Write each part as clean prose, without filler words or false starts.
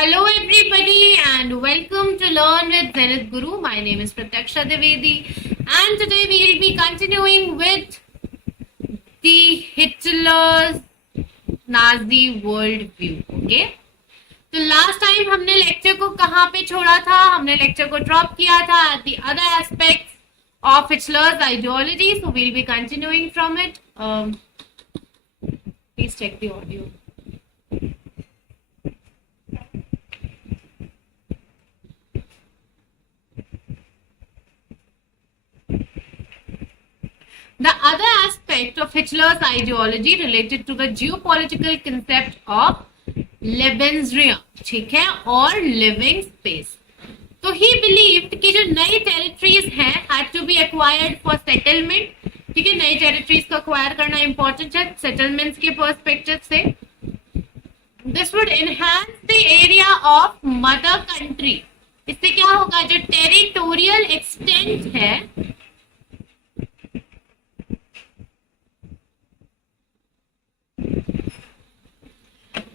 Hello everybody and welcome to Learn with Zenith Guru. My name is Pratyaksha and today we will be continuing with the Hitler's Nazi worldview. Okay? तो last time हमने lecture को कहाँ पे छोड़ा था? हमने lecture को drop किया था at the other aspects of Hitler's ideology. So we'll be continuing from it. Please check the audio. The other aspect of Hitler's ideology related to the geopolitical concept of Lebensraum, ठीक है, और living space. तो he believed कि जो नई territories हैं had to be acquired for settlement. ठीक है, नई territories को acquire करना important है settlements के perspective से. This would enhance the area of mother country. इससे क्या होगा, जो territorial extent है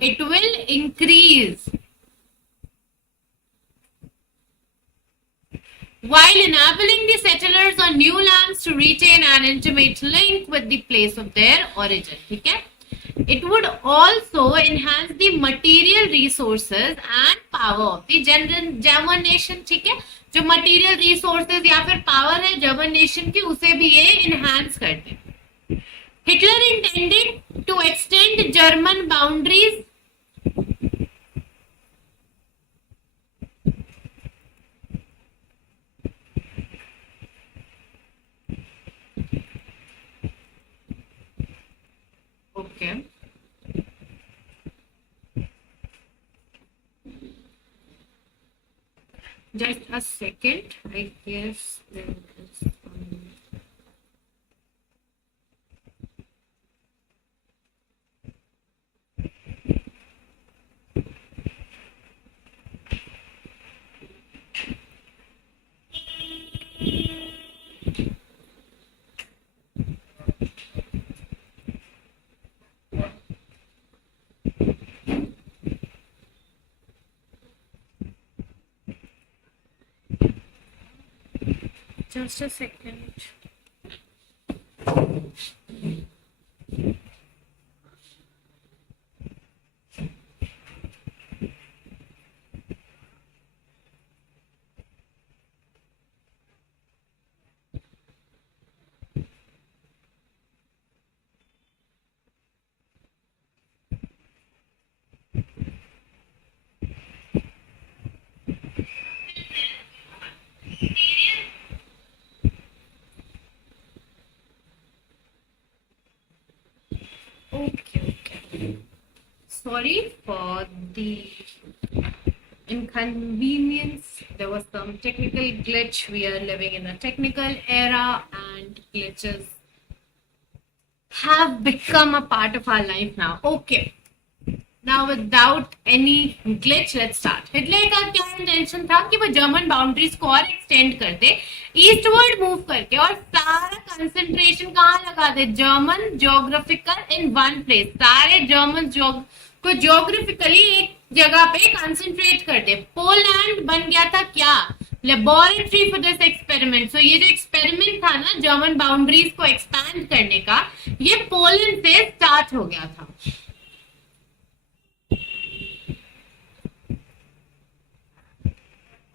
it will increase while enabling the settlers on new lands to retain an intimate link with the place of their origin. ठीक है, it would also enhance the material resources and power of the German nation. ठीक है, जो material resources या फिर power है German nation की, उसे भी ये enhance करते हैं. Hitler intended to extend German boundaries okay. Just a second, I guess there is some... Just a second. Okay. Sorry for the inconvenience. There was some technical glitch. We are living in a technical era and glitches have become a part of our life now. Okay. Now without any glitch, let's start. Hitler का क्या intention था कि वो German boundaries को और extend कर दे, eastward move करके, और सारा कंसंट्रेशन कहाँ लगा दे, German geographical in one place, सारे जर्मन को ज्योग्राफिकली एक जगह पे कंसंट्रेट कर दे. पोलैंड बन गया था क्या, लेबोरेटरी फॉर दिस एक्सपेरिमेंट. सो ये जो एक्सपेरिमेंट था ना जर्मन बाउंड्रीज को एक्सपैंड करने का, ये पोलैंड से स्टार्ट हो गया था.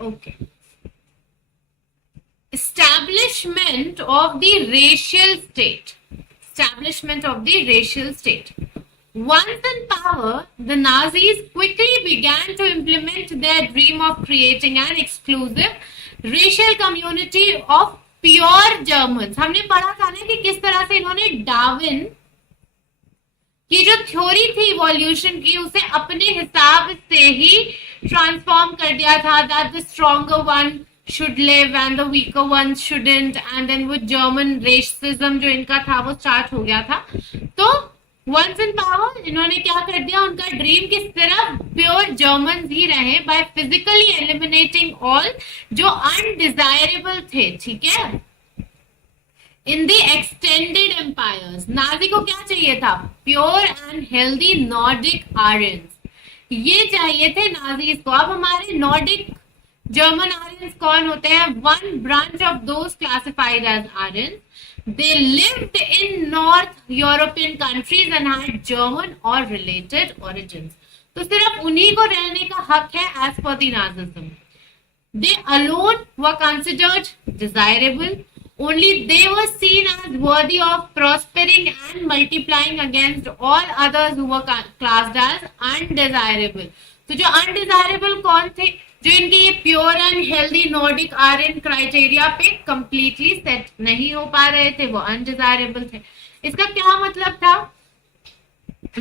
Okay. Establishment of the racial state. Establishment of the racial state. Once in power, the Nazis quickly began to implement their dream of creating an exclusive racial community of pure Germans. हमने पढ़ा था ना कि किस तरह से इन्होंने Darwin की जो थ्योरी थी इवोल्यूशन की, उसे अपने हिसाब से ही ट्रांसफॉर्म कर दिया था. That the stronger one should live and the weaker one shouldn't, and then वो जर्मन रेसिज्म जो इनका था वो स्टार्ट हो गया था. तो वंस इन पावर इन्होंने क्या कर दिया, उनका ड्रीम कि सिर्फ प्योर जर्मन ही रहे बाय फिजिकली एलिमिनेटिंग ऑल जो अनडिजायरेबल थे. ठीक है, in the extended empires. Nazi को क्या चाहिए था, pure and healthy Nordic Aryans. ये चाहिए थे नाजीज को। अब हमारे नॉर्डिक जर्मन आर्यंस कौन होते हैं? One branch of those classified as Aryans. They lived in north European countries and had German और रिलेटेड ओरिजिन्स। तो सिर्फ उन्हीं को रहने का हक है as per the Nazism. They alone were considered desirable. Only they were seen as worthy of prospering and multiplying against all others who were classed as undesirable. तो जो undesirable कौन थे? जो इनके ये pure and healthy Nordic Aryan criteria पे completely set नहीं हो पा रहे थे, वो अनडिजायरेबल थे। इसका क्या मतलब था?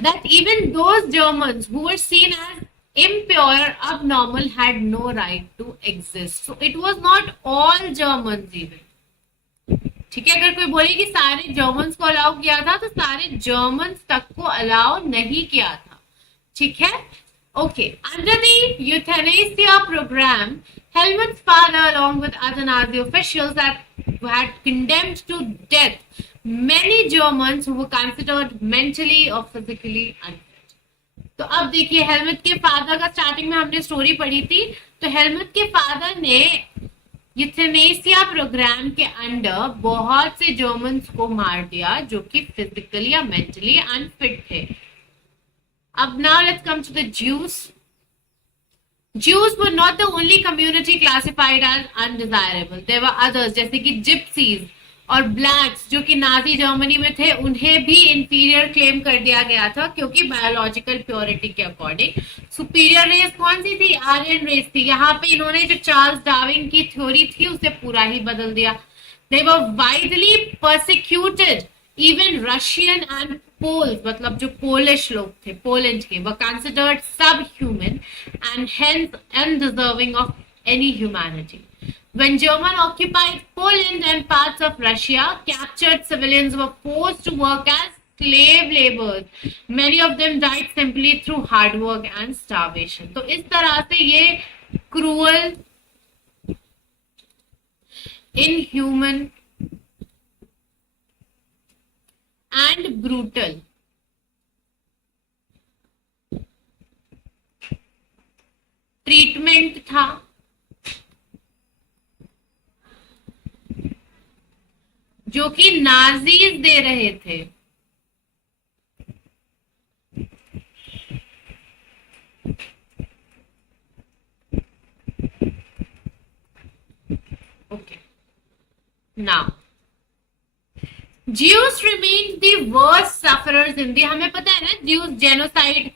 That even those Germans who were seen as impure, abnormal, had no right to exist. So it was not all Germans even. ठीक है, अगर कोई बोले कि सारे जर्मन्स को अलाउ किया था, तो सारे जर्मन्स तक को अलाउ नहीं किया था। ठीक है, okay. Under the euthanasia program, Helmut's father, along with other Nazi officials, had condemned to death many Germans who were considered mentally or physically unfit. तो अब देखिए, हेलमुट के फादर का स्टार्टिंग में हमने स्टोरी पढ़ी थी। तो हेलमुट के फादर ने यूथेनेसिया प्रोग्राम के अंडर बहुत से जर्मन्स को मार दिया जो कि फिजिकली या मेंटली अनफिट थे। अब now let's come to the Jews. Jews were not the only community classified as undesirable. There were others, जैसे कि जिप्सीज और ब्लैक्स जो कि नाजी जर्मनी में थे, उन्हें भी इंफीरियर क्लेम कर दिया गया था, क्योंकि बायोलॉजिकल प्योरिटी के अकॉर्डिंग सुपीरियर रेस कौन सी थी? आर्यन रेस थी। यहाँ पे इन्होंने जो चार्ल्स डार्विन की थ्योरी थी उसे पूरा ही बदल दिया। They were widely persecuted. Even Russian and Poles, मतलब जो पोलिश लोग थे, पोलैंड के, were considered subhuman and hence undeserving of any humanity. When German occupied Poland and parts of Russia, captured civilians were forced to work as slave laborers. Many of them died simply through hard work and starvation. तो इस तरह से ये cruel, inhuman and brutal treatment था जो कि Nazis दे रहे थे। Okay, now Jews remained the worst sufferers in the, हमें पता है ना, Jews genocide,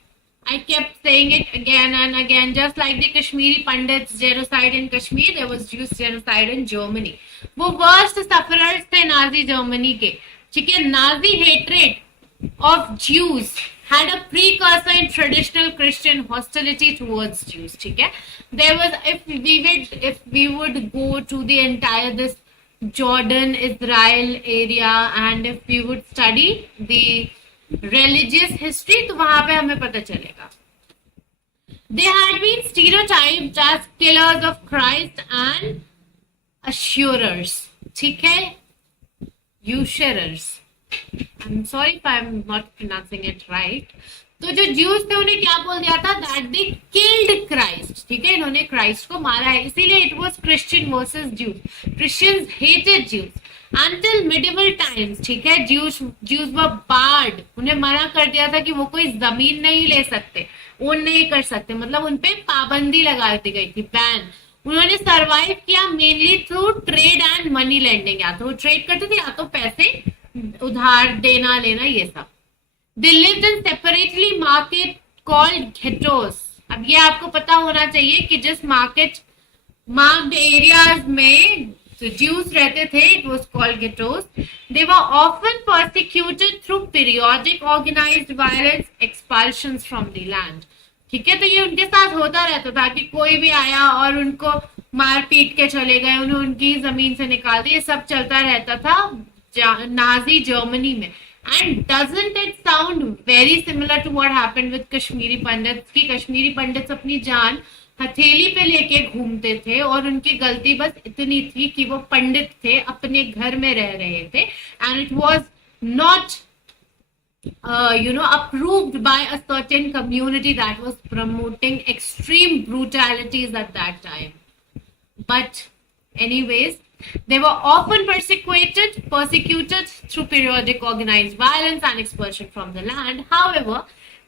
I kept saying it again and again, just like the Kashmiri Pandits genocide in Kashmir, there was Jews genocide in Germany. वो worst sufferers थे Nazi Germany के। ठीक है, Nazi hatred of Jews had a precursor in traditional Christian hostility towards Jews. ठीक है, there was, if we would go to the entire this Jordan, Israel area, and if we would study the religious history, तो वहां पे हमें पता चलेगा। They had been stereotyped as killers of Christ and assurers. ठीक है, usurers. I'm sorry if I'm not pronouncing it right. तो जो ज्यूज थे उन्हें क्या बोल दिया था? That they killed Christ. ठीक है, इन्होंने क्राइस्ट को मारा है, इसीलिए it was Christian versus Jews. Christians hated Jews until medieval times. ठीक है, ज्यूज वर बार्ड, उन्हें मना कर दिया था कि वो कोई जमीन नहीं ले सकते, ओन नहीं कर सकते, मतलब उनपे पाबंदी लगा दी गई थी, बैन। उन्होंने सर्वाइव किया mainly through trade and money lending. या तो वो ट्रेड करते थे या तो पैसे उधार देना लेना, ये सब। They lived in separately market called ghettos. अब ये आपको पता होना चाहिए कि जिस मार्केट मार्क्ड एरियाज में Jews रहते थे, it was called ghettos. They were often persecuted through periodic organized violence, expulsions from the land. ठीक है, तो ये उनके साथ होता रहता था कि कोई भी आया और उनको मार पीट के चले गए, उन्हें उनकी जमीन से निकाल दिया, ये सब चलता रहता था नाजी जर्मनी में। And doesn't it sound very similar to what happened with Kashmiri Pandits? कि कश्मीरी पंडित्स अपनी जान हथेली पे लेके घूमते थे और उनकी गलती बस इतनी थी कि वो पंडित थे, अपने घर में रह रहे थे, and it was not approved by a certain community that was promoting extreme brutalities at that time. But anyways, they were often persecuted through periodic organized violence and expulsion from the land. However,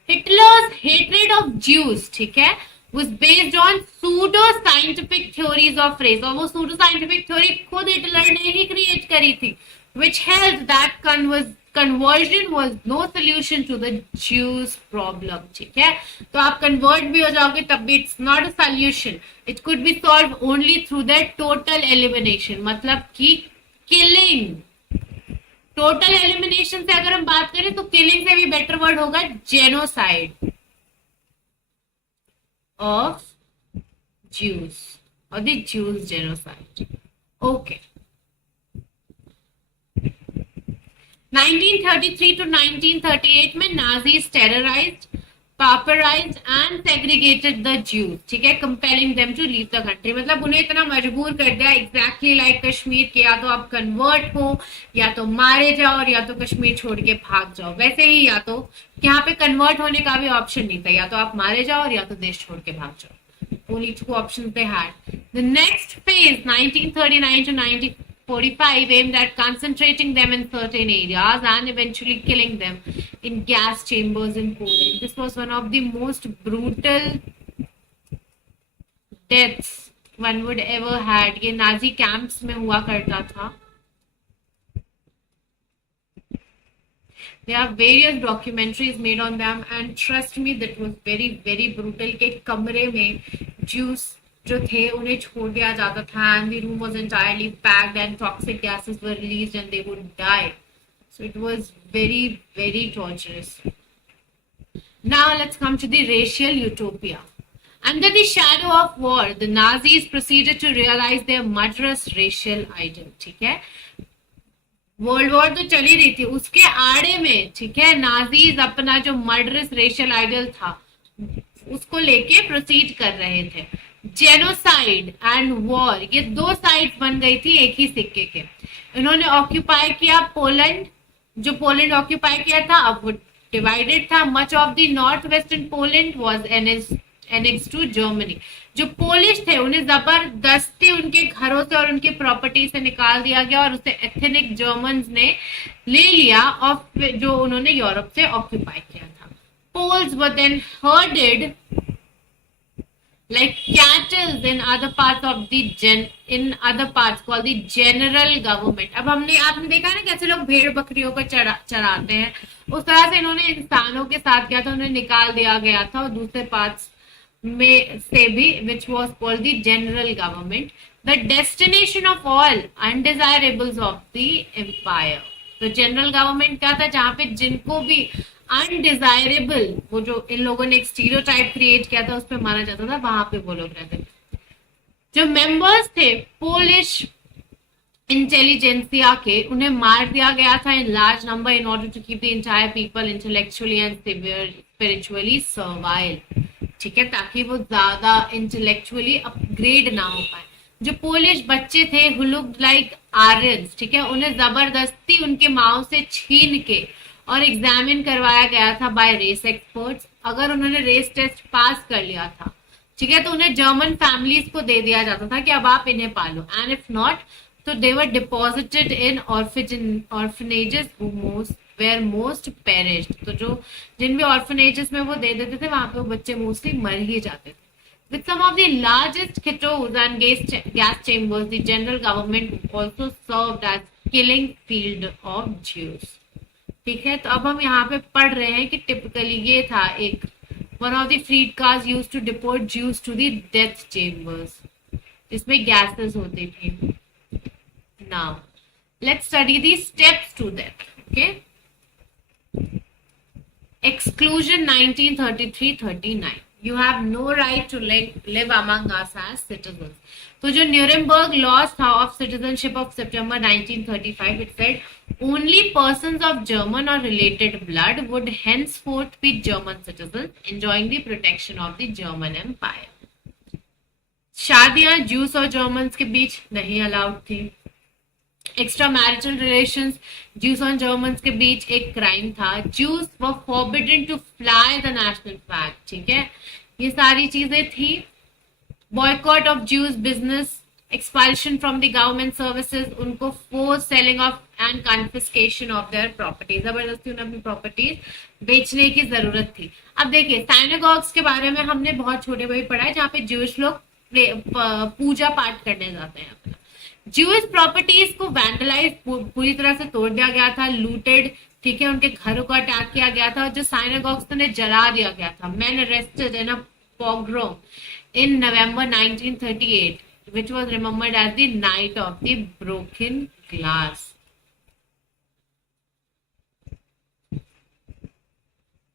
Hitler's hatred of Jews, ठीक है, was based on pseudo scientific theories of race. और वो pseudo scientific theory खुद Hitler ने ही create करी थी, which held that conversion was no solution to the Jews problem. ठीक है, तो आप convert भी हो जाओगे तब भी it's not a solution. It could be solved only through their total elimination. मतलब कि killing. टोटल एलिमिनेशन से अगर हम बात करें तो किलिंग से भी बेटर वर्ड होगा जेनोसाइड ऑफ ज्यूज और the Jews genocide. Okay, 1933 to 1938 में Nazis टेरराइज्ड, pauperized and segregated the Jews, ठीक है, compelling them to leave the country. मतलब उन्हें इतना मजबूर कर दिया, exactly like कश्मीर के, या तो आप कन्वर्ट हो या तो मारे जाओ और या तो कश्मीर छोड़ के भाग जाओ. वैसे ही या तो यहाँ पे कन्वर्ट होने का भी ऑप्शन नहीं था, या तो आप मारे जाओ और या तो देश छोड़ के भाग जाओ. Only two options they had. The next phase, 1939 to 1945, aimed at concentrating them in certain areas and eventually killing them in gas chambers in Poland. This was one of the most brutal deaths one would ever had. ये Nazi camps में हुआ करता था. There are various documentaries made on them and trust me, that was very very brutal. के कमरे में Jews जो थे उन्हें छोड़ दिया जाता था and the room was entirely packed and toxic gases were released and they would die. So it was very very torturous. Now let's come to the racial utopia. Under the shadow of war, the Nazis proceeded to realize their murderous racial ideal. ठीक है, world war तो चली रही थी, उसके आड़े में, ठीक है, नाजीज अपना जो मर्डरस रेशियल आइडियल था उसको लेके प्रोसीड कर रहे थे. जेनोसाइड एंड वॉर, ये दो साइड्स बन गई थी एक ही सिक्के के. इन्होंने ऑक्यूपाई किया पोलैंड, जो पोलैंड ऑक्यूपाई किया था अब वो डिवाइडेड था. Much of the north western Poland was annex to Germany. जो पोलिश थे उन्हें जबरदस्ती उनके घरों से और उनकी प्रॉपर्टी से निकाल दिया गया और उसे एथनिक जर्मन्स ने ले लिया और जो उन्होंने यूरोप से ऑक्यूपाई किया था. Poles were then herded like cattle in other parts of the in other parts called the general government. अब आपने देखा ना कैसे लोग भेड़ बकरियों को चराते हैं, उस तरह से इन्होंने इंसानों के साथ किया था, उन्हें निकाल दिया गया था और दूसरे पार्ट्स में से भी, which was called the general government, the destination of all undesirables of the empire. तो जनरल गवर्नमेंट क्या था, जहां पे जिनको भी अनडिजायरेबल, वो जो इन लोगों ने एक स्टीरियोटाइप क्रिएट किया था उस पर माना जाता था, वहां पे वो लोग रहते. जो मेंबर्स थे पोलिश इंटेलिजेंसिया के, उन्हें मार दिया गया था in large number in order to keep the entire people intellectually and spiritually servile. ठीक है, ताकि वो ज्यादा इंटेलेक्चुअली अपग्रेड ना हो पाए. जो पोलिश बच्चे थे हु लुक्ड लाइक आर्यंस, ठीक है, उन्हें जबरदस्ती उनके माओ से छीन के और एग्जामिन करवाया गया था बाय रेस एक्सपर्ट्स. अगर उन्होंने रेस टेस्ट पास कर लिया था, ठीक है, तो उन्हें जर्मन फैमिलीज को दे दिया जाता था कि अब आप इन्हें पालो. एंड इफ नॉट तो they were deposited in orphanages where most perished. तो जो जिन भी ऑर्फनेजेस में वो दे देते थे वहां पे वो बच्चे मोस्टली मर ही जाते थे. With some of the largest ghettos and gas chambers, the general government also served as killing field of Jews. ठीक है, तो अब हम यहाँ पे पढ़ रहे हैं कि टिपिकली ये था एक one of the freed cars used to deport Jews to the death chambers. इसमें gases होते थे. Now, let's study the steps to that. Okay. Exclusion 1933-39. You have no right to live among us as citizens. तो जो Nuremberg laws था of citizenship of September 1935, it said only persons of German or related blood would henceforth be German citizens enjoying the protection of the German Empire. शादियां Jews और Germans के बीच नहीं allowed थी. Extra marital relations Jews और Germans के बीच एक क्राइम था। Jews were forbidden to fly the national flag, ठीक है, ये सारी चीजें थी। Boycott of Jews business, expulsion from the government services, उनको force selling off and confiscation of their properties, जबरदस्ती उन्हें अपनी प्रॉपर्टीज बेचने की जरूरत थी। अब देखिए सिनेगॉग्स के बारे में हमने बहुत छोटे भाई पढ़ा है, जहाँ पे ज्यूश लोग पूजा पाठ करने जाते हैं अपना। ज्यूस प्रॉपर्टीज को वैंडलाइज पूरी तरह से तोड़ दिया गया था, लूटेड, ठीक है, उनके घरों को अटैक किया गया था, और जो साइनागॉग्स उन्हें जला दिया गया था। Man arrested in a pogrom in November 1938, which was remembered as the night of the broken glass.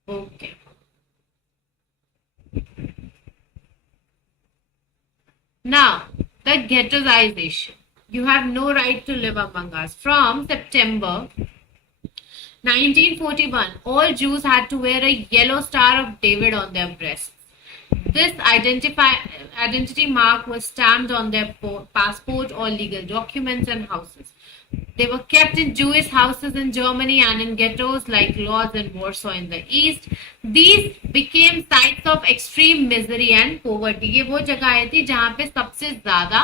Okay. Now, the ghettoization. You have no right to live among us. From September 1941, all Jews had to wear a yellow Star of David on their breasts. This identity mark was stamped on their passport or legal documents and houses. They were kept in Jewish houses in Germany and in ghettos like Lodz and Warsaw in the east. These became sites of extreme misery and poverty. ये वो जगह थी जहाँ पे सबसे ज्यादा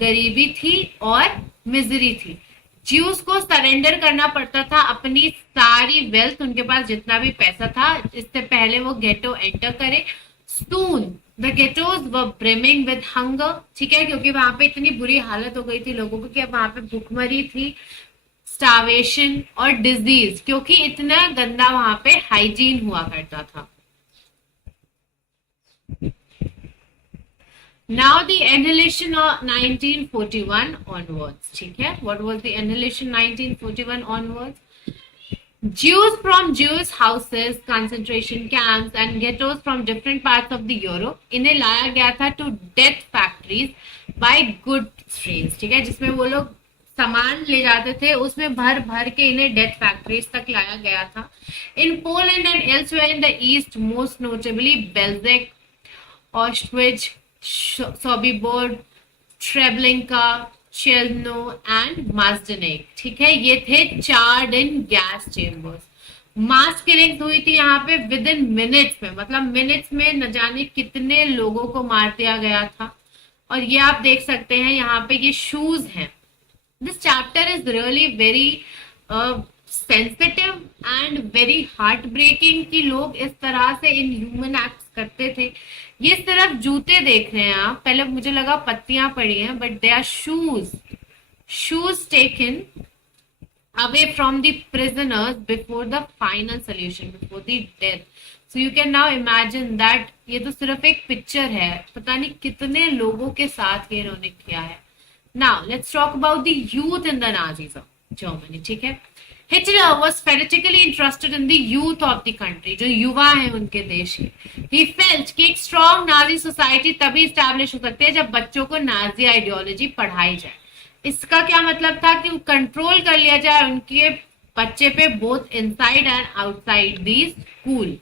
गरीबी थी और मिजरी थी। ज्यूस को सरेंडर करना पड़ता था अपनी सारी वेल्थ, उनके पास जितना भी पैसा था, इससे पहले वो गेटो एंटर करे। Soon the ghettos were brimming with hunger, ठीक है, क्योंकि वहां पे इतनी बुरी हालत हो गई थी लोगों को कि अब वहां पे भूखमरी थी, स्टार्वेशन और डिजीज, क्योंकि इतना गंदा वहां पे हाइजीन हुआ करता था। Now the annihilation of 1941 onwards, ठीक है, what was the annihilation 1941 onwards? Jews from Jewish houses, concentration camps and ghettos from different parts of the Europe, इन्हें लाया गया था to death factories by goods trains, ठीक है, जिसमें वो लोग सामान ले जाते थे, उसमें भर भर के इन्हें डेथ फैक्ट्रीज तक लाया गया था। In Poland and elsewhere in the east, most notably Belzec, Auschwitz, Sobibor, Treblinka, Chelmno and Majdanek, ठीक है, ये थे charred in gas chambers. Mass killings हुई थी यहाँ पे विद इन मिनट्स में, मतलब मिनट्स में न जाने कितने लोगों को मार दिया गया था। और ये आप देख सकते हैं यहाँ पे ये शूज हैं। This chapter is really very sensitive and very heartbreaking कि लोग इस तरह से इन ह्यूमन एक्ट्स करते थे। ये सिर्फ जूते देख रहे हैं आप, पहले मुझे लगा पत्तियां पड़ी हैं, but they are shoes taken away from the prisoners before the final solution, before the death. So you can now imagine that ये तो सिर्फ एक पिक्चर है, पता नहीं कितने लोगों के साथ ये इन्होंने किया है। Now let's talk about the youth in the Nazism Germany, ठीक है। Hitler was fanatically interested in the youth of the country, जो युवा है उनके देश के। He felt कि एक strong Nazi society तभी establish हो सकती है जब बच्चों को नाजी आइडियोलॉजी पढ़ाई जाए। इसका क्या मतलब था कि कंट्रोल कर लिया जाए उनके बच्चे पे, both inside and outside the school.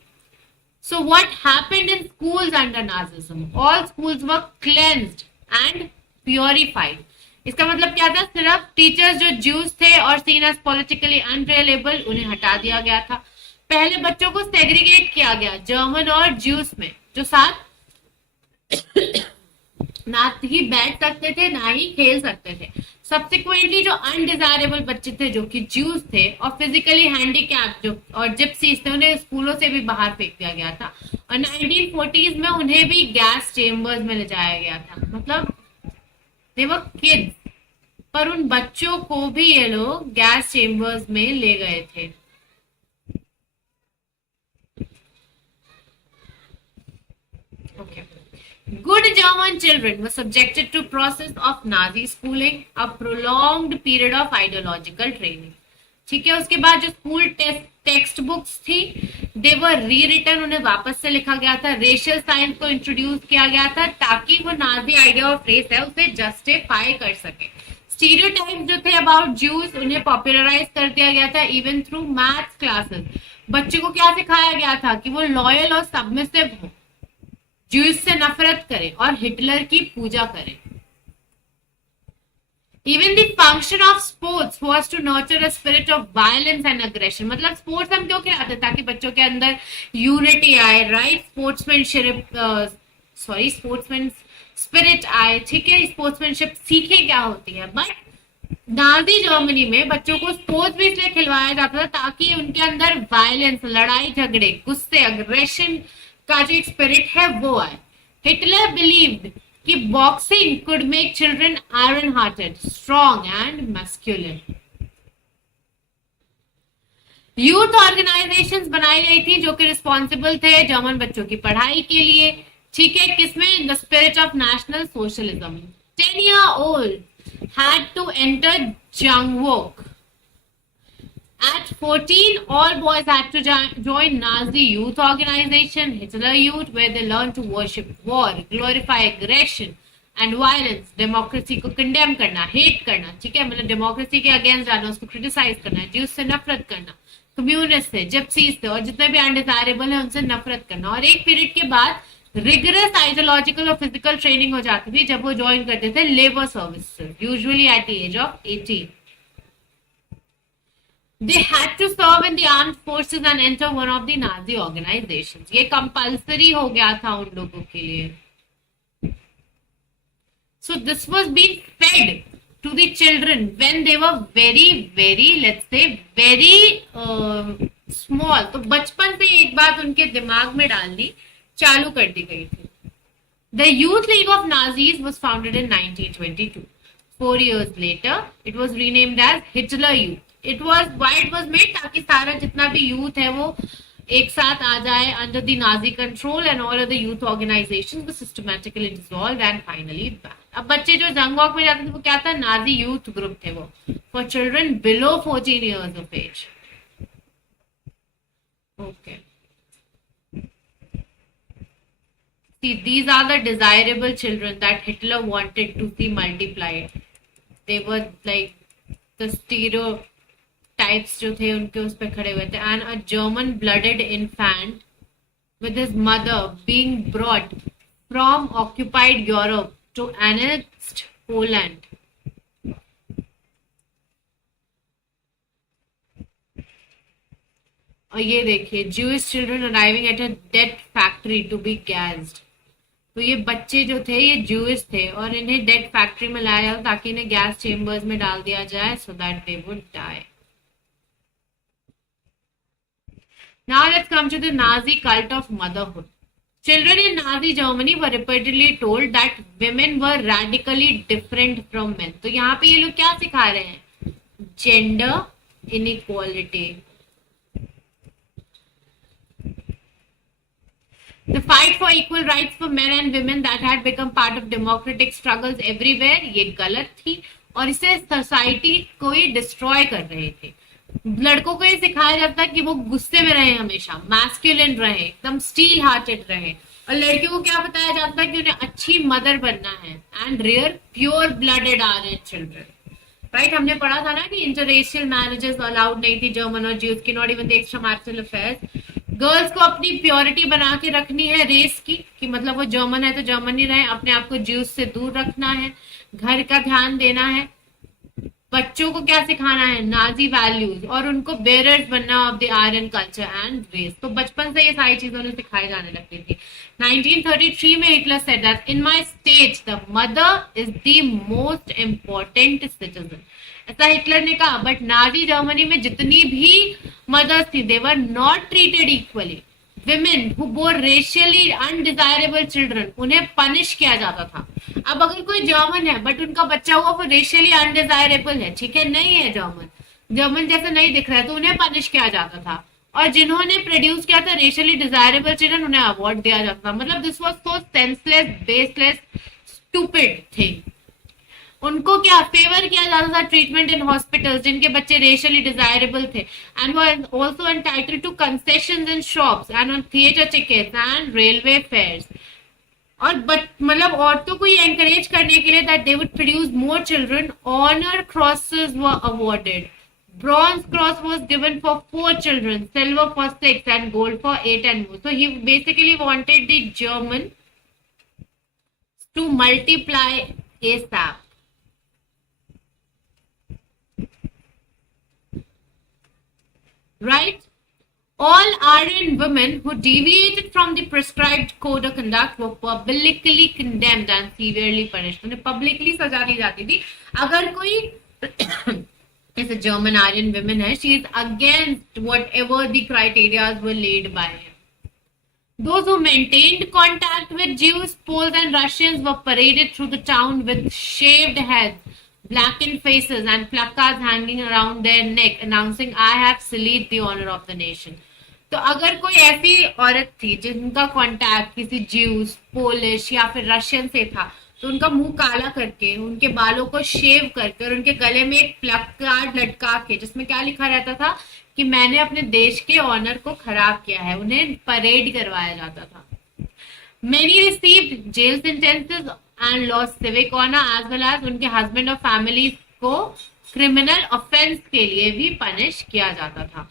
So what happened in schools under Nazism? All schools were cleansed and purified. इसका मतलब क्या था? सिर्फ टीचर्स जो ज्यूज थे और सीन एज पॉलिटिकली अनरिलायबल, उन्हें हटा दिया गया था। पहले बच्चों को सेग्रीगेट किया गया जर्मन और ज्यूज में, जो साथ ना ही बैठ सकते थे ना ही खेल सकते थे। सब्सिक्वेंटली जो अनडिजायरेबल बच्चे थे जो कि ज्यूज थे और फिजिकली हैंडीकैप जो और जिप्सीज थे, उन्हें स्कूलों से भी बाहर फेंक दिया गया था। और 1940s में उन्हें भी गैस चेम्बर्स में ले जाया गया था। मतलब they were kids, पर उन बच्चों को भी ये लोग गैस चेम्बर्स में ले गए थे। Okay. Good German children were subjected to process of Nazi schooling, a prolonged period of ideological training. ठीक है, उसके बाद जो स्कूल टेक्स्ट बुक्स थी, दे वर री रिटन, उन्हें वापस से लिखा गया था। रेशियल साइंस को इंट्रोड्यूस किया गया था ताकि वो नाजी आइडिया ऑफ रेस है उसे जस्टिफाई कर सके। स्टीरियोटाइप्स जो थे अबाउट ज्यूज, उन्हें पॉपुलराइज कर दिया गया था इवन थ्रू मैथ्स क्लासेस। बच्चों को क्या सिखाया गया था कि वो लॉयल और सबमिसिव हो, ज्यूज से नफरत करें और हिटलर की पूजा करें। Even the function of sports was to nurture a spirit of violence and aggression. मतलब sports हम क्यों खिलाते हैं? ताकि बच्चों के अंदर unity आए, right? Sportsman spirit आए, ठीक है? Sportsmanship सीखे क्या होती है, but नाजी जर्मनी में बच्चों को स्पोर्ट्स भी इसलिए खिलवाया जाता था ताकि उनके अंदर वायलेंस, लड़ाई झगड़े, गुस्से, अग्रेशन का जो एक स्पिरिट है वो आए. हिटलर बिलीव्ड कि boxing could make children iron hearted, strong and masculine. Youth organisations बनाई गई थी जो कि रिस्पॉन्सिबल थे जर्मन बच्चों की पढ़ाई के लिए, ठीक है? किसमें? In the spirit of national socialism. 10-year-old had to enter Jungwok. At 14, all boys had to join Nazi youth organization, Hitler Youth, where they learned to worship war, glorify aggression and violence, democracy को condemn करना, hate करना, ठीक है? मतलब democracy के against जाना, उसको criticize करना, Jews से नफरत करना, communist से, gypsies से और जितने भी undesirable है उनसे नफरत करना. और एक पीरियड के बाद rigorous ideological और physical training हो जाती थी जब वो ज्वाइन करते थे labor services, usually at the age of 18. They had to serve in the armed forces and enter one of the Nazi organizations. ये compulsory हो गया था उन लोगों के लिए. So this was being fed to the children when they were very let's say very small. तो बचपन से एक बात उनके दिमाग में डालनी चालू कर दी गई थी. The Youth League of Nazis was founded in 1922. 4 years later, it was renamed as Hitler Youth. Why it was made? ताकि सारा जितना भी यूथ है वो एक साथ आ जाए under the Nazi control, and all of the youth organizations were systematically dissolved and finally banned. अब बच्चे जो जंगवॉक में जाते थे वो क्या था? नाजी यूथ ग्रुप थे वो, for children below 14 years of age. Okay. See, these are the desirable children that Hitler wanted to see multiplied. They were like the stereotypes जो थे उनके उस पे खड़े हुए थे. And a German blooded infant with his mother being brought from occupied Europe to annexed Poland. और ये देखिए, Jewish children arriving at a death factory to be gassed. तो ये बच्चे जो थे ये Jewish थे और इन्हें डेथ फैक्ट्री में लाया जाता ताकि इन्हें गैस चेम्बर्स में डाल दिया जाए so that they would die. Now let's come to the Nazi cult of motherhood. Children in Nazi Germany were repeatedly told that women were radically different from men. तो यहाँ पे ये लोग क्या सिखा रहे हैं? Gender inequality. The fight for equal rights for men and women that had become part of democratic struggles everywhere, ये गलत थी और इसे सोसाइटी को ही डिस्ट्रॉय कर रहे थे. लड़कों को ये सिखाया जाता है कि वो गुस्से में रहे, हमेशा मैस्कुलिन रहे, एकदम स्टील हार्टेड रहे, और लड़कियों को क्या बताया जाता है कि उन्हें अच्छी मदर बनना है and rear pure blooded are their children. Right, हमने पढ़ा था ना कि इंटररेशियल मैरिजेस अलाउड नहीं थी जर्मन और ज्यूज की, not even the extra marital affairs. Girls को अपनी प्योरिटी बना के रखनी है रेस की, कि मतलब वो जर्मन है तो जर्मन ही रहे, अपने आप को ज्यूज से दूर रखना है, घर का ध्यान देना है. बच्चों को क्या सिखाना है? नाजी वैल्यूज, और उनको बेरर्स बनना of the iron culture and race. तो बचपन से ये सारी चीजें उन्हें सिखाई जाने लगती थी. 1933 में Hitler said that in my state the mother is the most important citizen. ऐसा हिटलर ने कहा. बट नाजी जर्मनी में जितनी भी मदर्स थी they were not treated equally. Women who bore racially undesirable children, उन्हें पनिश किया जाता था. अब अगर कोई जर्मन है बट उनका बच्चा हुआ वो रेशियली अनडिजायरेबल है, ठीक है, नहीं है, जर्मन जैसे नहीं दिख रहा है, तो उन्हें पनिश किया जाता था. और जिन्होंने प्रोड्यूस किया था रेशियली डिजायरेबल चिल्ड्रन, उन्हें अवार्ड दिया जाता था. मतलब this was so senseless, baseless, stupid thing. उनको क्या फेवर किया जाता था? ट्रीटमेंट इन हॉस्पिटल्स जिनके बच्चे रेशियली डिजायरेबल थे, and were also entitled to concessions in shops and on theatre tickets and railway fares. और मतलब औरतों को ये एनकरेज करने के लिए that they would produce more children, honour crosses were awarded. Bronze cross was given for 4 children, silver for 6 and gold for 8 and more. So he basically wanted the Germans to multiply ASAP. right? All Aryan women who deviated from the prescribed code of conduct were publicly condemned and severely punished. उन्हें publicly सजा दी जाती थी अगर कोई जैसे German Aryan women है, she is against whatever the criteria were laid by him. Those who maintained contact with Jews, Poles, and Russians were paraded through the town with shaved heads, blackened faces, and placards hanging around their neck announcing, "I have sullied the honor of the nation." तो अगर कोई ऐसी औरत थी जिनका contact किसी juice, Polish या फिर रशियन से था, तो उनका मुंह काला करके, उनके बालों को शेव करके और उनके गले में एक प्लकार्ड लटका के जिसमें क्या लिखा रहता था कि मैंने अपने देश के ऑनर को खराब किया है, उन्हें परेड करवाया जाता था. Many received jail sentences and lost civic honor as well as उनके हस्बैंड और फैमिली को क्रिमिनल ऑफेंस के लिए भी पनिश किया जाता था.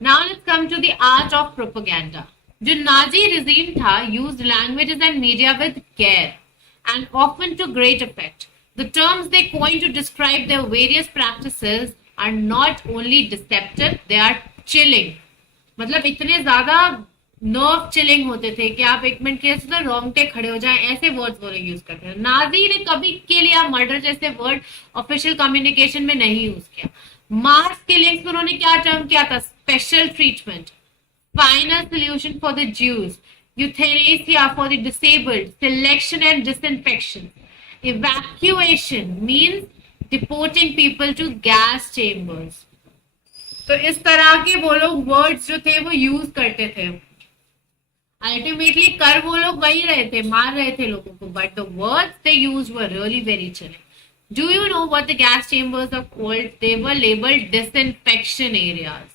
Now let's come to the art of propaganda. जो नाजी regime था used languages and media with care and often to great effect. The terms they coined to describe their various practices are not only deceptive, they are chilling. मतलब इतने ज्यादा nerve chilling होते थे कि आप एक minute के लिए रोंगटे खड़े हो जाएं, ऐसे वर्ड्स वो यूज करते हैं. नाजी ने कभी के लिए मर्डर जैसे वर्ड ऑफिशियल कम्युनिकेशन में नहीं यूज किया. मास किलिंग्स में उन्होंने क्या टर्म किया था? Special treatment, final solution for the Jews, euthanasia for the disabled, selection and disinfection, evacuation means deporting people to gas chambers. तो इस तरह के वो लोग वर्ड्स जो थे वो यूज करते थे. अल्टीमेटली कर वो लोग वही रहे थे, मार रहे थे लोगों को, but the words they use were really very chilling. Do you know what the gas chambers are called? They were labeled disinfection areas.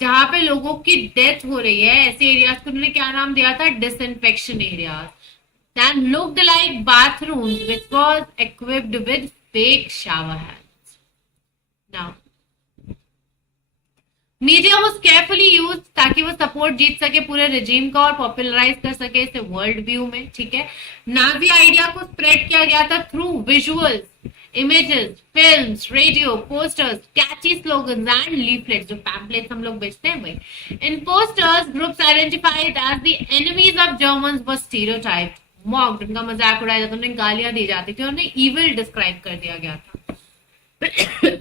जहां पे लोगों की डेथ हो रही है, ऐसे एरियाज को उन्होंने क्या नाम दिया था? Disinfection areas. That looked like bathrooms which was equipped with fake shower heads. Now, media was carefully use ताकि वो सपोर्ट जीत सके पूरे रिजीम का और पॉपुलराइज कर सके इसे वर्ल्ड व्यू में. ठीक है, नाजी आइडिया को स्प्रेड किया गया था through visuals, images, films, radio, posters, catchy slogans and leaflets. जो पैम्पलेट्स हम लोग बेचते हैं भाई. In posters groups identified as the enemies of Germans were stereotyped, mocked, उनका मजाक उड़ाया जाता, उन्हें गालियां दी जाती थी, उन्हें इविल डिस्क्राइब कर दिया गया था.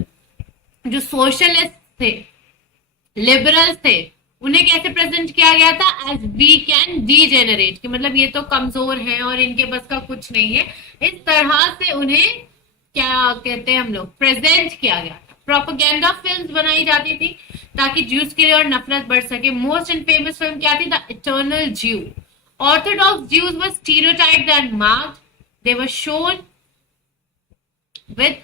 जो सोशलिस्ट थे, लिबरल्स थे, उन्हें कैसे प्रेजेंट किया गया था? एज वीक एंड डीजेनरेट, कि मतलब ये तो कमजोर है और इनके बस का कुछ नहीं है. इस तरह से उन्हें क्या कहते हैं हम लोग, प्रेजेंट किया गया था. प्रोपेगेंडा फिल्म्स बनाई जाती थी ताकि ज्यूज के लिए और नफरत बढ़ सके. मोस्ट एंड फेमस फिल्म क्या थी? द इटर्नल ज्यू. Orthodox Jews were stereotyped and marked. They were shown with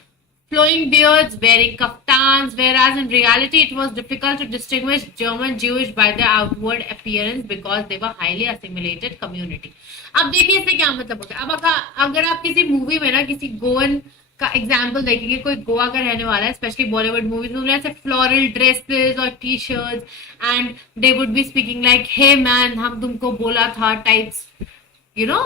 flowing beards, wearing kaftans, whereas in reality it was difficult to distinguish German Jewish by their outward appearance because they were highly assimilated community. अब देखिए इससे क्या मतलब होता है. अब अगर आप किसी मूवी में ना किसी गोवन का एग्जाम्पल देखेंगे, कोई गोवा का रहने वाला है, स्पेशली बॉलीवुड मूवीज में ऐसे फ्लोरल ड्रेसेस और T shirts and they would be speaking like hey man, हम तुमको बोला था types, you know,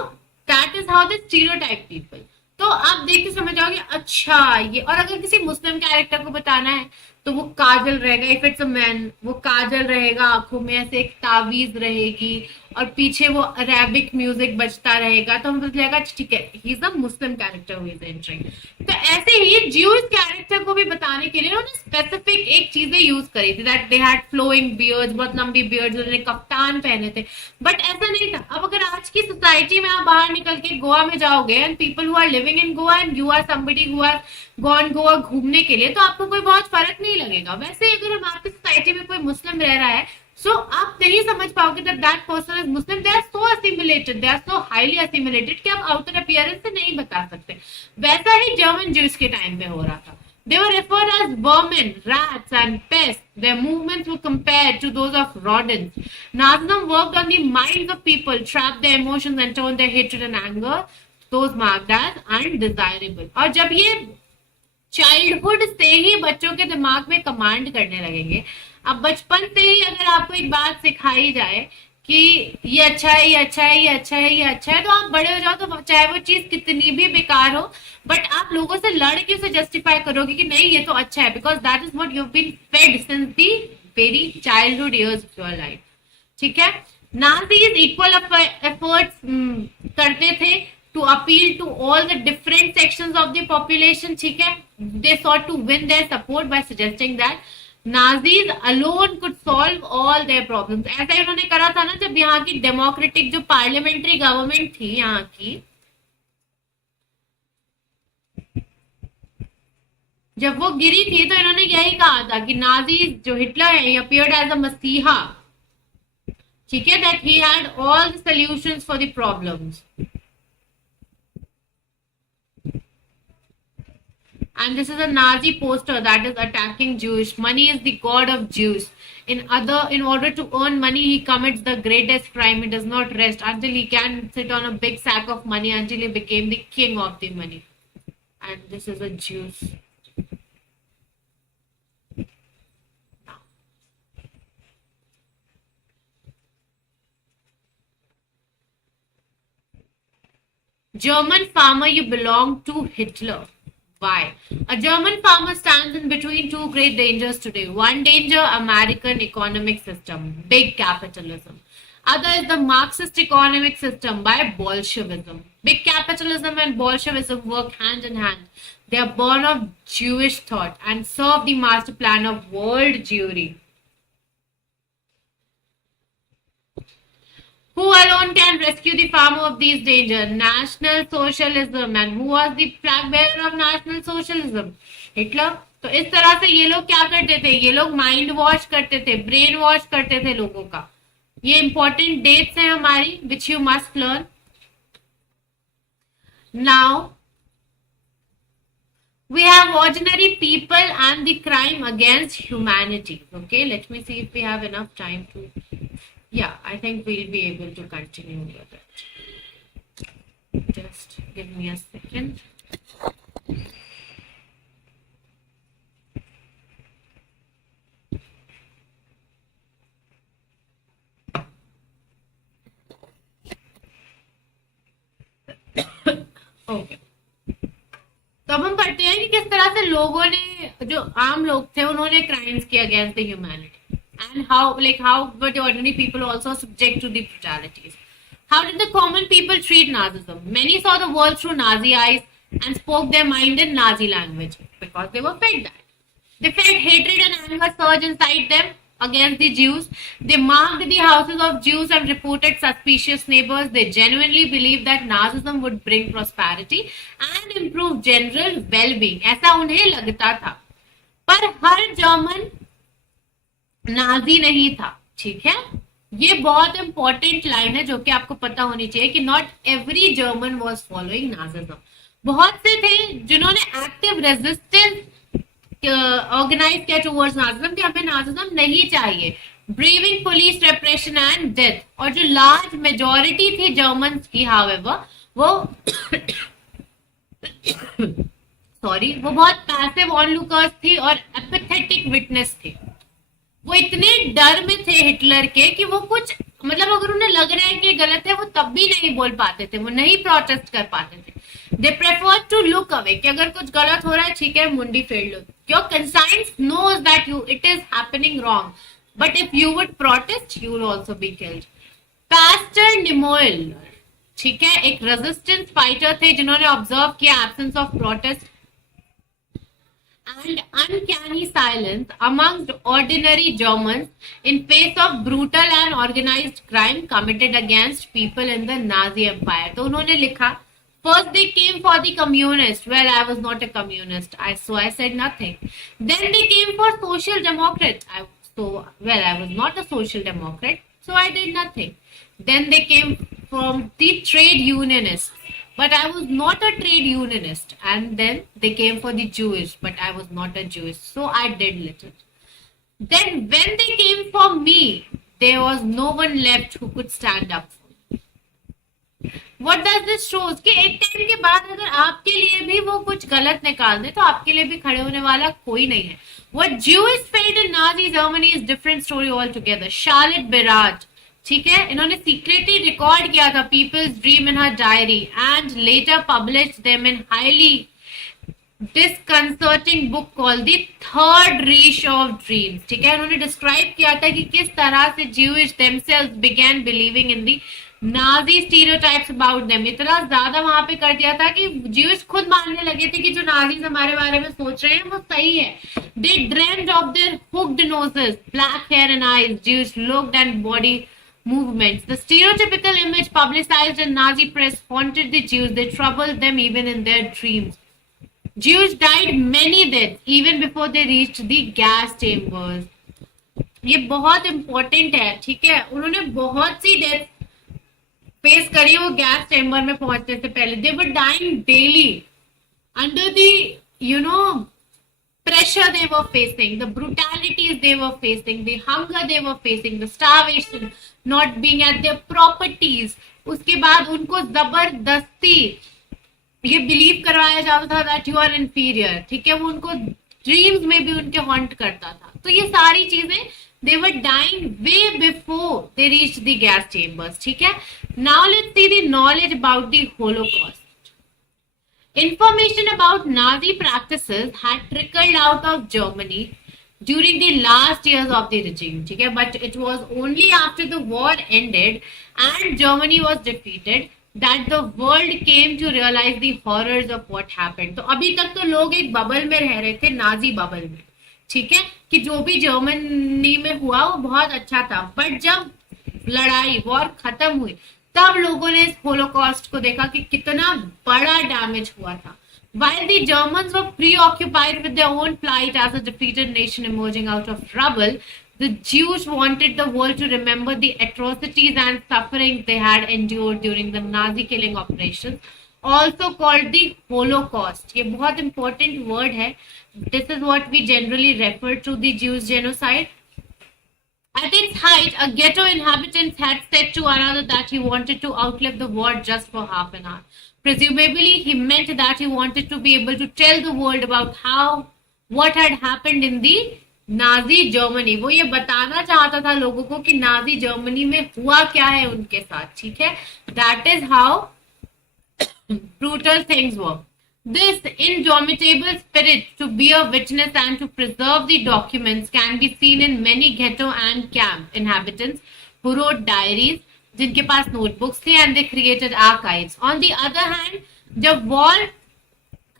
that is how they stereotype people. तो आप देख के समझ जाओगे अच्छा ये. और अगर किसी मुस्लिम कैरेक्टर को बताना है तो वो काजल रहेगा, इफ इट्स अ मैन वो काजल रहेगा, आंखों में ऐसे एक तावीज रहेगी और पीछे वो अरेबिक म्यूजिक बजता रहेगा, तो हम बोलेगा ठीक है he is a Muslim character who is entering. तो ऐसे ही ज्यूज कैरेक्टर को भी बताने के लिए उन्होंने स्पेसिफिक एक चीजें यूज करी थी, that they had flowing beards, बहुत लंबी बियर्ड्स, उन्होंने कफ्तान पहने थे. बट ऐसा नहीं था. अब अगर आज की सोसाइटी में आप बाहर निकल के गोवा में जाओगे and people who are living in Goa and you are somebody who are gone Goa घूमने के लिए, तो आपको कोई बहुत फर्क नहीं लगेगा. वैसे अगर हम आपकी सोसाइटी में कोई मुस्लिम रह रहा है, सो आप नहीं समझ पाओगे that person is Muslim. They are so assimilated, they are so highly assimilated कि आप आउटर अपीयरेंस से नहीं बता सकते. वैसा ही जर्मन ज्यूज के टाइम पे हो रहा था. They were referred as vermin, rats and pests. Their movements were compared to those of rodents. Nazism worked on the minds of people, trapped their emotions and turned their hatred and anger, those marked as undesirable. और जब ये childhood से ही बच्चों के दिमाग में command करने लगेंगे, अब बचपन से ही अगर आपको एक बात सिखाई जाए कि ये अच्छा है, ये अच्छा है, ये अच्छा है, ये अच्छा है, तो आप बड़े हो जाओ तो चाहे वो चीज कितनी भी बेकार हो, बट आप लोगों से लड़ के उसे जस्टिफाई करोगे कि नहीं ये तो अच्छा है, because that is what you have been fed since the very childhood years of your life. ठीक है. नाजीज इक्वल एफर्ट्स करते थे to appeal to all the different sections of the population. ठीक है. They sought to win their support by suggesting that Nazis alone could solve all their problems. ऐसा ही उन्होंने करा था ना जब यहाँ की डेमोक्रेटिक जो पार्लियामेंट्री गवर्नमेंट थी यहाँ की, जब वो गिरी थी तो इन्होंने यही कहा था कि नाजीज जो हिटलर है अपीयर्ड एज अ मसीहा. ठीक है. That he had all the solutions for the problems. And this is a Nazi poster that is attacking Jewish. Money is the god of Jews. In order to earn money, he commits the greatest crime. He does not rest until he can sit on a big sack of money until he became the king of the money. And this is a Jews. German farmer, you belong to Hitler. Why? A German farmer stands in between two great dangers today. One danger, American economic system, big capitalism. Other is the Marxist economic system by Bolshevism. Big capitalism and Bolshevism work hand in hand. They are born of Jewish thought and serve the master plan of world Jewry. Who alone can rescue the farmer of these dangers? National Socialism. And who was the flag bearer of National Socialism? Hitler. तो इस तरह से ये लोग क्या करते थे, ये लोग माइंड वॉश करते थे, ब्रेन वॉश करते थे लोगों का. ये इंपॉर्टेंट डेट्स हैं हमारी which you must learn. Now we have ordinary people and the crime against humanity. Okay, let me see if we have enough time to. Yeah, I think we'll be able to continue with it. Just give me a second. Okay. तो अब हम पढ़ते हैं कि किस तरह से लोगों ने, जो आम लोग थे, उन्होंने क्राइम्स किए against the humanity, and how were the ordinary people also subject to the brutalities. How did the common people treat Nazism? Many saw the world through Nazi eyes and spoke their mind in Nazi language because they were fed that. They felt hatred and anger surge inside them against the Jews. They marked the houses of Jews and reported suspicious neighbors. They genuinely believed that Nazism would bring prosperity and improve general well-being. ऐसा उन्हें लगता था. पर हर German Nazi नहीं था. ठीक है. ये बहुत इंपॉर्टेंट लाइन है जो कि आपको पता होनी चाहिए कि not every German was following Nazism. बहुत से थे जिन्होंने एक्टिव रेजिस्टेंस ऑर्गेनाइज किया टुवर्ड्स नाजिज्म कि हमें नाजिज्म नहीं चाहिए. Briefing police रेप्रेशन and death. और जो लार्ज मेजोरिटी थी जर्मन की, हाउएवर, वो सॉरी वो बहुत पैसिव ऑनलुकर्स थी और एपिथेटिक विटनेस थे. वो इतने डर में थे हिटलर के कि वो कुछ, मतलब अगर उन्हें लग रहा है कि गलत है, वो तब भी नहीं बोल पाते थे, वो नहीं प्रोटेस्ट कर पाते थे. They prefer to look away कि अगर कुछ गलत हो रहा है, ठीक है, मुंडी फेर लो. Your conscience knows that you it is happening wrong, but if you would protest you will also be killed. Pastor Niemoller, ठीक है, एक रेजिस्टेंस फाइटर थे जिन्होंने ऑब्जर्व किया absence of protest and uncanny silence amongst ordinary Germans in face of brutal and organized crime committed against people in the Nazi Empire. तो उन्होंने लिखा, first they came for the communist. Well, I was not a communist, so I said nothing. Then they came for social democrat. I was not a social democrat, so I did nothing. Then they came from the trade unionists. But I was not a trade unionist. And then they came for the Jewish, but I was not a Jewish, so I did little. Then when they came for me, there was no one left who could stand up for me. What does this show? कि एक time के बाद अगर आपके लिए भी वो कुछ गलत निकाल दे तो आपके लिए भी खड़े होने वाला कोई नहीं है. What Jews felt in Nazi Germany is different story altogether. Charlotte Berard, ठीक है, इन्होंने सीक्रेटली रिकॉर्ड किया था people's dream in her diary and later published them in highly disconcerting book called the third Reich of dreams. ठीक है, उन्होंने describe किया था कि किस तरह से Jewish themselves began believing in the Nazi stereotypes about them. इतना ज्यादा वहां पे कर दिया था कि ज्यूइश खुद मानने लगे थे कि जो नाजीज हमारे बारे में सोच रहे हैं वो सही है। They dreamed of their hooked noses, black hair and eyes, Jewish looked and body movements. The stereotypical image publicized in Nazi press haunted the Jews. They troubled them even in their dreams. Jews died many deaths even before they reached the gas chambers. ये बहुत important है, ठीक है, उन्होंने बहुत सी death face करी वो gas chamber में पहुंचने से पहले। They were dying daily under the, you know, pressure they were facing, the brutalities they were facing, the hunger they were facing, the starvation, not being at their properties. उसके बाद उनको जबरदस्ती ये believe करवाया जाता था दैट यू आर इन्फीरियर। ठीक है, वो उनको ड्रीम्स में भी उनके हॉन्ट करता था। तो ये सारी चीजें they were dying way before they reached the gas chambers. ठीक है, now let's see the knowledge about the Holocaust. Information about Nazi practices had trickled out of Germany during the last years of the regime, ठीक है, but it was only after the war ended and Germany was defeated that the world came to realize the horrors of what happened. तो अभी तक तो लोग एक bubble में रह रहे थे, नाजी बबल में, ठीक है, कि जो भी जर्मनी में हुआ वो बहुत अच्छा था, बट जब लड़ाई वॉर खत्म हुई तब लोगों ने इस होलोकॉस्ट को देखा कि कितना बड़ा डैमेज हुआ था। While the Germans were preoccupied with their own plight as a defeated nation emerging out of rubble, the Jews wanted the world to remember the atrocities and sufferings they had endured during the Nazi killing operations, also called the Holocaust. ये बहुत important word है. This is what we generally refer to the Jews genocide. At its height, a ghetto inhabitant had said to another that he wanted to outlive the war just for half an hour. Presumably, he meant that he wanted to be able to tell the world about what had happened in the Nazi Germany. वो ये बताना चाहता था लोगों को कि Nazi Germany में हुआ क्या है उनके साथ, ठीक है? That is how brutal things were. This indomitable spirit to bear witness and to preserve the documents can be seen in many ghetto and camp inhabitants who wrote diaries, जिनके पास notebooks थी, and they created archives. On the other hand, जब war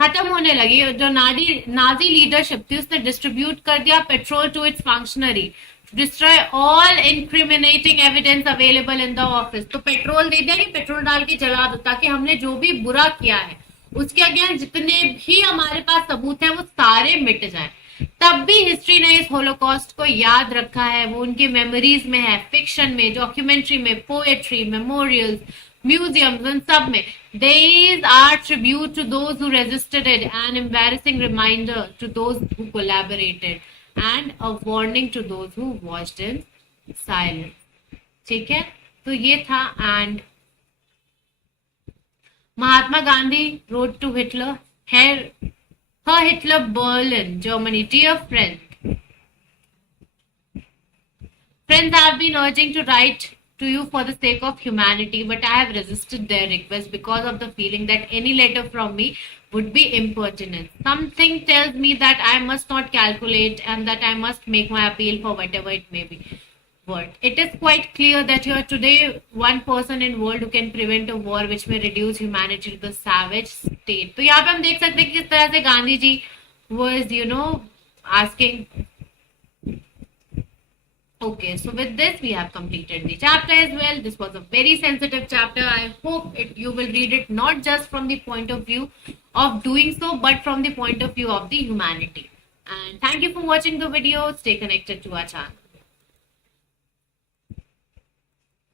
खत्म होने लगी, जो Nazi leadership थी उसने distribute कर दिया petrol to its functionary to destroy all incriminating evidence available in the office. तो पेट्रोल दे दिया कि पेट्रोल डाल के जला दो ताकि हमने जो भी बुरा किया है उसके अगेंस्ट जितने भी हमारे पास सबूत हैं वो सारे मिट जाएं। तब भी हिस्ट्री ने इस होलोकॉस्ट को याद रखा है, वो उनकी मेमोरीज में है, फिक्शन में, डॉक्यूमेंट्री में, पोएट्री, मेमोरियल्स, म्यूजियम्स, इन सब में। These are tribute to those who resisted it, an embarrassing reminder to those who collaborated, and a warning to those who watched in silence. ठीक है, तो ये था। And Mahatma Gandhi wrote to Hitler, her Hitler, Berlin, Germany. Dear friend, friends have been urging to write to you for the sake of humanity, but I have resisted their request because of the feeling that any letter from me would be impertinent. Something tells me that I must not calculate and that I must make my appeal for whatever it may be. It is quite clear that you are today one person in world who can prevent a war which may reduce humanity to the savage state. तो यहाँ पे हम देख सकते हैं कि किस तरह से Gandhi ji was, asking. Okay, so with this we have completed the chapter as well. This was a very sensitive chapter. I hope you will read it not just from the point of view of doing so, but from the point of view of the humanity. And thank you for watching the video. Stay connected to our channel.